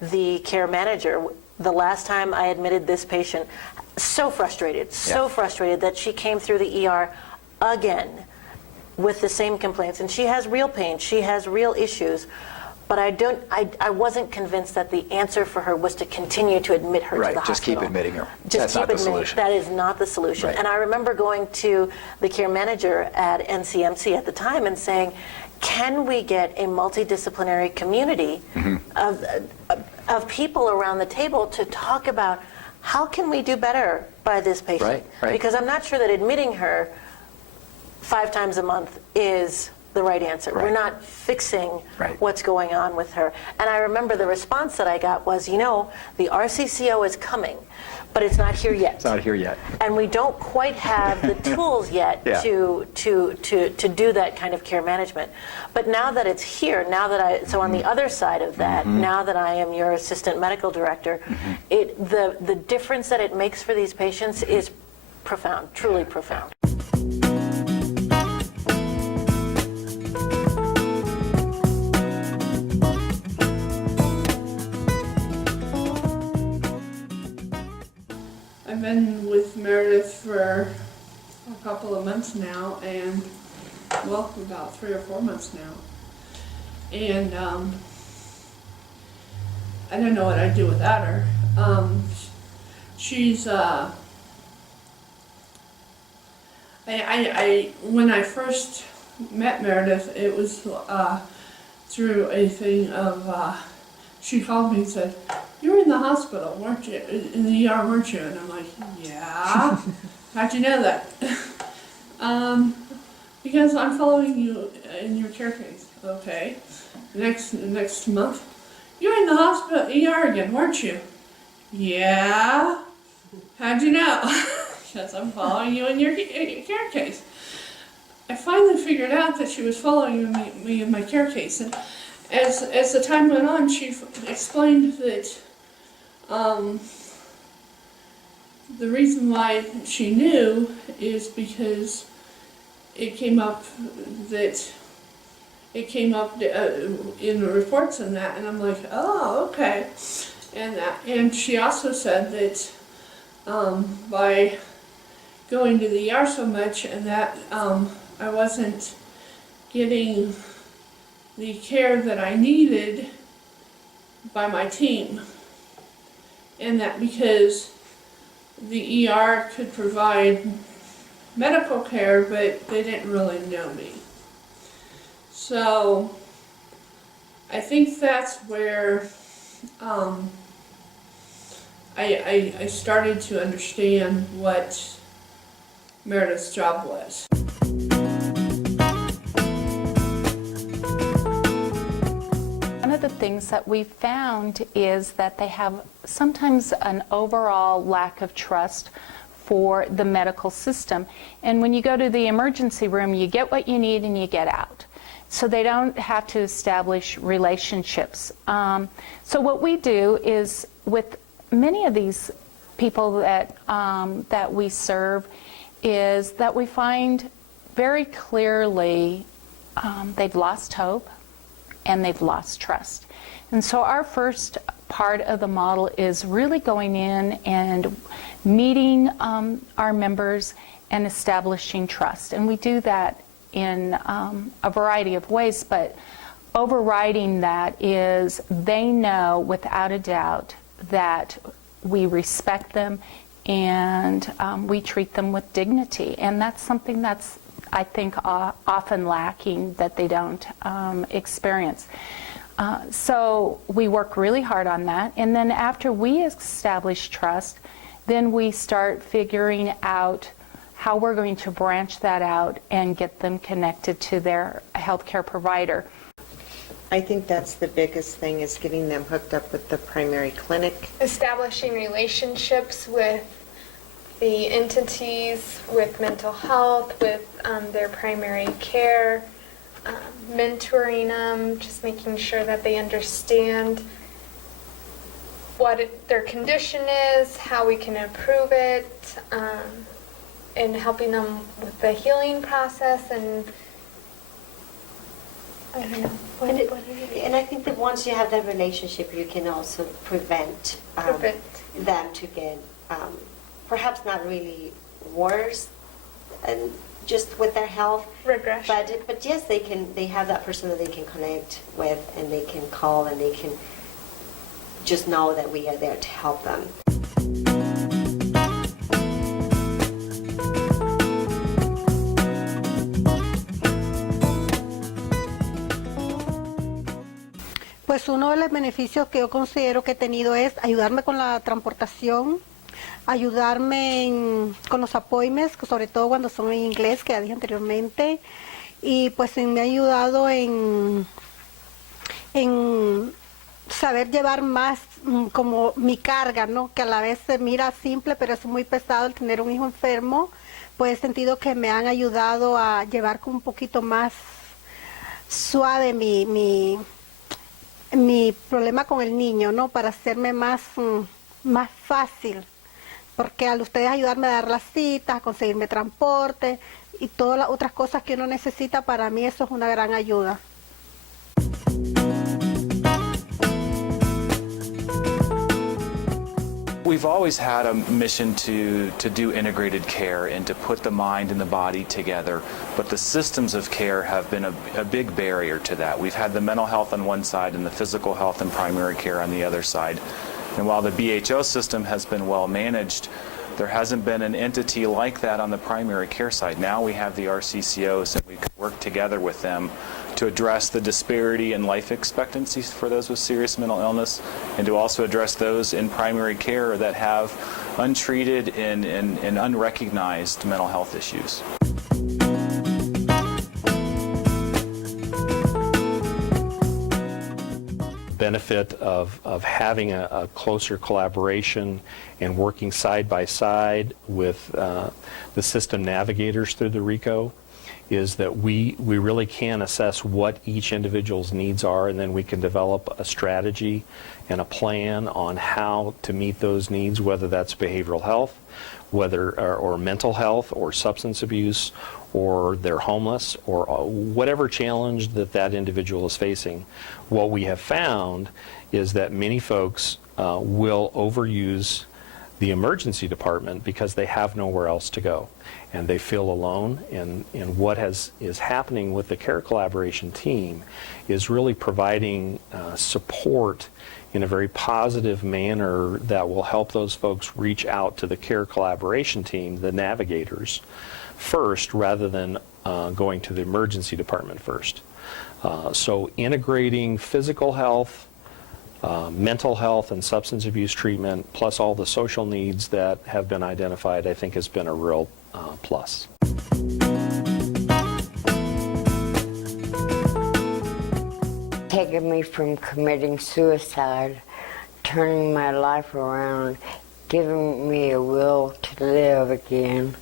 to the care manager the last time I admitted this patient, so frustrated that she came through the ER again with the same complaints. And she has real pain, she has real issues. But I wasn't convinced that the answer for her was to continue to admit her to the hospital. Just keep admitting her. That's not the solution. That is not the solution. Right. And I remember going to the care manager at NCMC at the time and saying, can we get a multidisciplinary community of people around the table to talk about how can we do better by this patient? Right. Because I'm not sure that admitting her 5 times a month is the right answer. Right. We're not fixing what's going on with her. And I remember the response that I got was, the RCCO is coming, but it's not here yet. It's not here yet. And we don't quite have the tools yet to do that kind of care management. But now that it's here, so on the other side of that, now that I am your assistant medical director, the difference that it makes for these patients is profound, truly profound. I've been with Meredith for a couple of months now, and about 3 or 4 months now. And I don't know what I'd do without her. She's when I first met Meredith, it was through a thing of she called me and said, "You were in the hospital, weren't you? In the ER, weren't you?" And I'm like, "Yeah." How'd you know that? Because I'm following you in your care case. Okay. Next month, you were in the hospital ER again, weren't you? Yeah. How'd you know? Because I'm following you in your care case. I finally figured out that she was following me in my care case, and as the time went on, she explained that the reason why she knew is because it came up in the reports and that, and I'm like, oh, okay. And she also said that by going to the ER so much and that I wasn't getting the care that I needed by my team, and that because the ER could provide medical care, but they didn't really know me. So I think that's where I started to understand what Meredith's job was. One of the things that we found is that they have sometimes an overall lack of trust for the medical system. And when you go to the emergency room, you get what you need and you get out. So they don't have to establish relationships. So what we do is with many of these people that we serve is that we find very clearly they've lost hope and they've lost trust. And so our first part of the model is really going in and meeting our members and establishing trust. And we do that in a variety of ways, but overriding that is they know without a doubt that we respect them and we treat them with dignity. And that's something that's, I think, often lacking, that they don't experience. So we work really hard on that. And then after we establish trust, then we start figuring out how we're going to branch that out and get them connected to their healthcare provider. I think that's the biggest thing, is getting them hooked up with the primary clinic. Establishing relationships with the entities, with mental health, with their primary care, mentoring them, just making sure that they understand what their condition is, how we can improve it, and helping them with the healing process, and I don't know. What And, it is. and I think that once you have that relationship, you can also prevent them to get perhaps not really worse, and just with their health. Regression. But yes, they have that person that they can connect with, and they can call, and they can just know that we are there to help them. Pues uno de los beneficios que yo considero que he tenido es ayudarme con la transportación, ayudarme con los appointments, sobre todo cuando son en inglés, que ya dije anteriormente, y pues me ha ayudado en saber llevar más como mi carga, ¿no? Que a la vez se mira simple, pero es muy pesado el tener un hijo enfermo. Pues he sentido que me han ayudado a llevar con un poquito más suave mi problema con el niño, ¿no? Para hacerme más fácil. Porque al ustedes ayudarme a dar las citas, a conseguirme transporte y todas las otras cosas que uno necesita, para mí eso es una gran ayuda. We've always had a mission to do integrated care and to put the mind and the body together, but the systems of care have been a big barrier to that. We've had the mental health on one side and the physical health and primary care on the other side. And while the BHO system has been well managed, there hasn't been an entity like that on the primary care side. Now we have the RCCOs, and we can work together with them to address the disparity in life expectancies for those with serious mental illness, and to also address those in primary care that have untreated and unrecognized mental health issues. Benefit of having a closer collaboration and working side by side with the system navigators through the RICO is that we really can assess what each individual's needs are, and then we can develop a strategy and a plan on how to meet those needs, whether that's behavioral health, or mental health, or substance abuse, or they're homeless, or whatever challenge that individual is facing. What we have found is that many folks will overuse the emergency department because they have nowhere else to go, and they feel alone. And what is happening with the care collaboration team is really providing support in a very positive manner that will help those folks reach out to the care collaboration team, the navigators, first, rather than going to the emergency department first. So integrating physical health, mental health, and substance abuse treatment, plus all the social needs that have been identified, I think has been a real plus. Taking me from committing suicide, turning my life around, giving me a will to live again,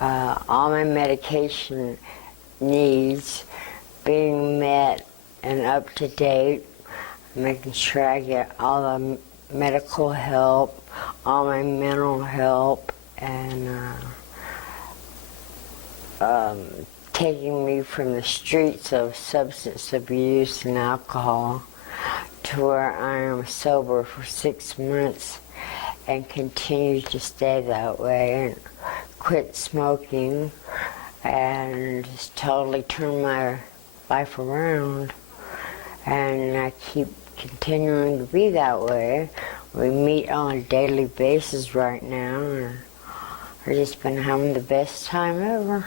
all my medication needs being met and up to date, making sure I get all the medical help, all my mental help, and taking me from the streets of substance abuse and alcohol to where I am sober for 6 months and continue to stay that way and quit smoking and just totally turn my life around. And I keep continuing to be that way. We meet on a daily basis right now, and I've just been having the best time ever.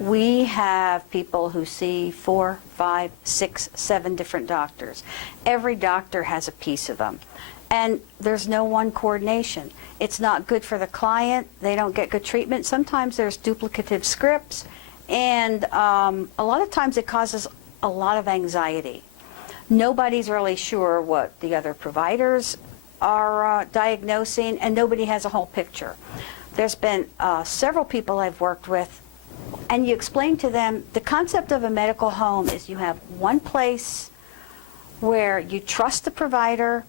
We have people who see 4, 5, 6, 7 different doctors. Every doctor has a piece of them. And there's no one coordination. It's not good for the client. They don't get good treatment. Sometimes there's duplicative scripts. And a lot of times it causes a lot of anxiety. Nobody's really sure what the other providers are diagnosing, and nobody has a whole picture. There's been several people I've worked with, and you explain to them the concept of a medical home is you have one place where you trust the provider,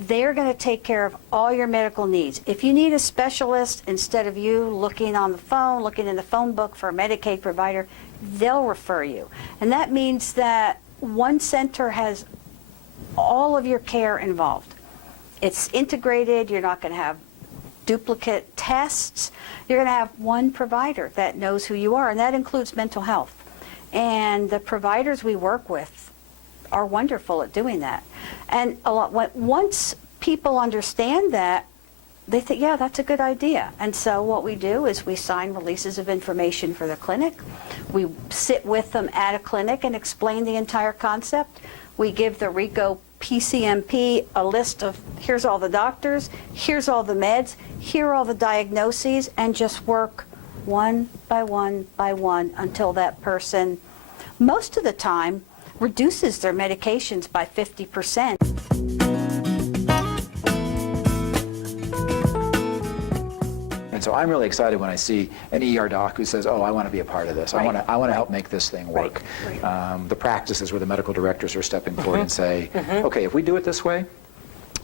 they're going to take care of all your medical needs. If you need a specialist, instead of you looking on the phone, looking in the phone book for a Medicaid provider, they'll refer you. And that means that one center has all of your care involved. It's integrated. You're not going to have duplicate tests. You're going to have one provider that knows who you are, and that includes mental health. And the providers we work with are wonderful at doing that. And once people understand that, they think, yeah, that's a good idea. And so what we do is we sign releases of information for the clinic. We sit with them at a clinic and explain the entire concept. We give the RICO PCMP a list of, here's all the doctors, here's all the meds, here are all the diagnoses, and just work one by one by one until that person, most of the time, reduces their medications by 50%. And so I'm really excited when I see an ER doc who says, oh, I want to be a part of this. I want to help make this thing work. The practices where the medical directors are stepping forward and say, okay, if we do it this way,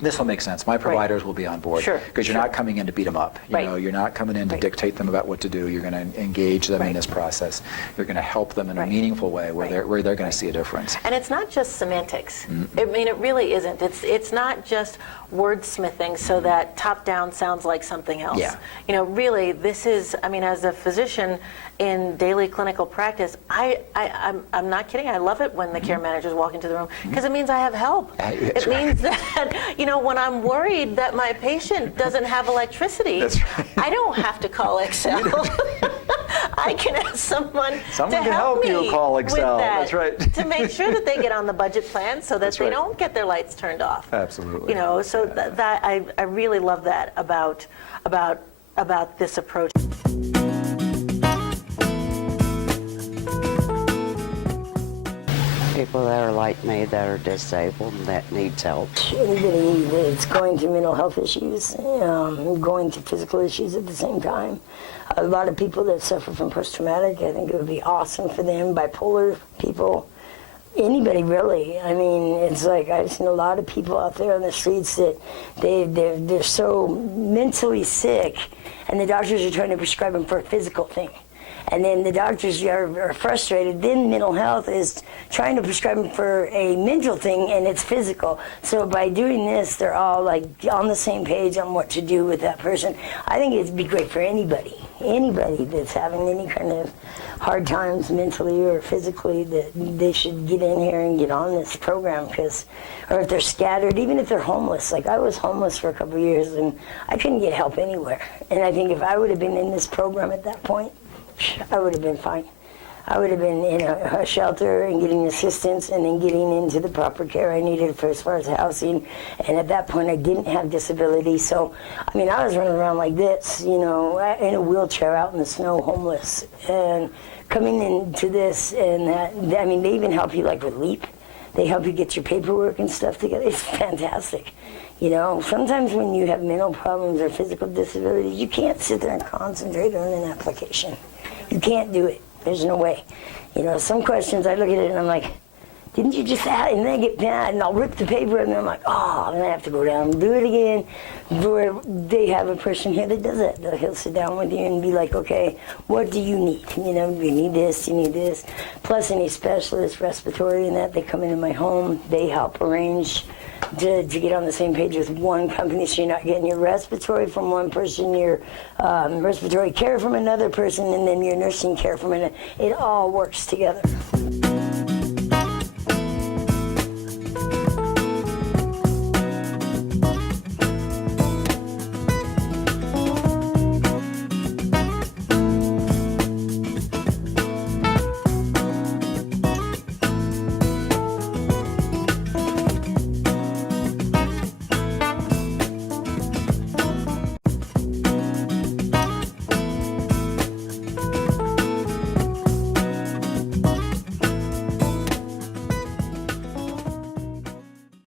this will make sense. My providers will be on board. Because you're not coming in to beat them up. You know, you're not coming in to dictate them about what to do. You're going to engage them in this process. You're going to help them in a meaningful way where they're going to see a difference. And it's not just semantics. I mean, it really isn't. It's not just wordsmithing so that top-down sounds like something else. You know, really, this is, I mean, as a physician in daily clinical practice, I'm not kidding. I love it when the care managers walk into the room because it means I have help. It means that, you know, when I'm worried that my patient doesn't have electricity, I don't have to call Excel. I can ask someone to help me call Excel. with that, That's right. to make sure that they get on the budget plan so that they don't get their lights turned off. Absolutely. You know, so that I really love that about this approach. People that are like me that are disabled and that needs help. Anybody that's going through mental health issues, going through physical issues at the same time. A lot of people that suffer from post-traumatic, I think it would be awesome for them. Bipolar people, anybody really. I mean, it's like I've seen a lot of people out there on the streets that they're so mentally sick, and the doctors are trying to prescribe them for a physical thing. And then the doctors are frustrated. Then mental health is trying to prescribe them for a mental thing, and it's physical. So by doing this, they're all like on the same page on what to do with that person. I think it'd be great for anybody that's having any kind of hard times mentally or physically, that they should get in here and get on this program. Or if they're scattered, even if they're homeless. Like I was homeless for a couple of years, and I couldn't get help anywhere. And I think if I would have been in this program at that point, I would have been fine. I would have been in a shelter and getting assistance and then getting into the proper care I needed for as far as housing. And at that point, I didn't have disability. So, I mean, I was running around like this, you know, in a wheelchair out in the snow, homeless. And coming into this, and that, I mean, they even help you like with LEAP. They help you get your paperwork and stuff together. It's fantastic. You know, sometimes when you have mental problems or physical disabilities, you can't sit there and concentrate on an application. You can't do it. There's no way. You know, some questions, I look at it and I'm like, didn't you just add? And then I get mad and I'll rip the paper and then I'm like, oh, then I have to go down and do it again. Where they have a person here that does that. He'll sit down with you and be like, okay, what do you need? You know, do you need this? Do you need this? Plus any specialists, respiratory and that, they come into my home. They help arrange to get on the same page with one company, so you're not getting your respiratory from one person, your respiratory care from another person, and then your nursing care from another. It all works together.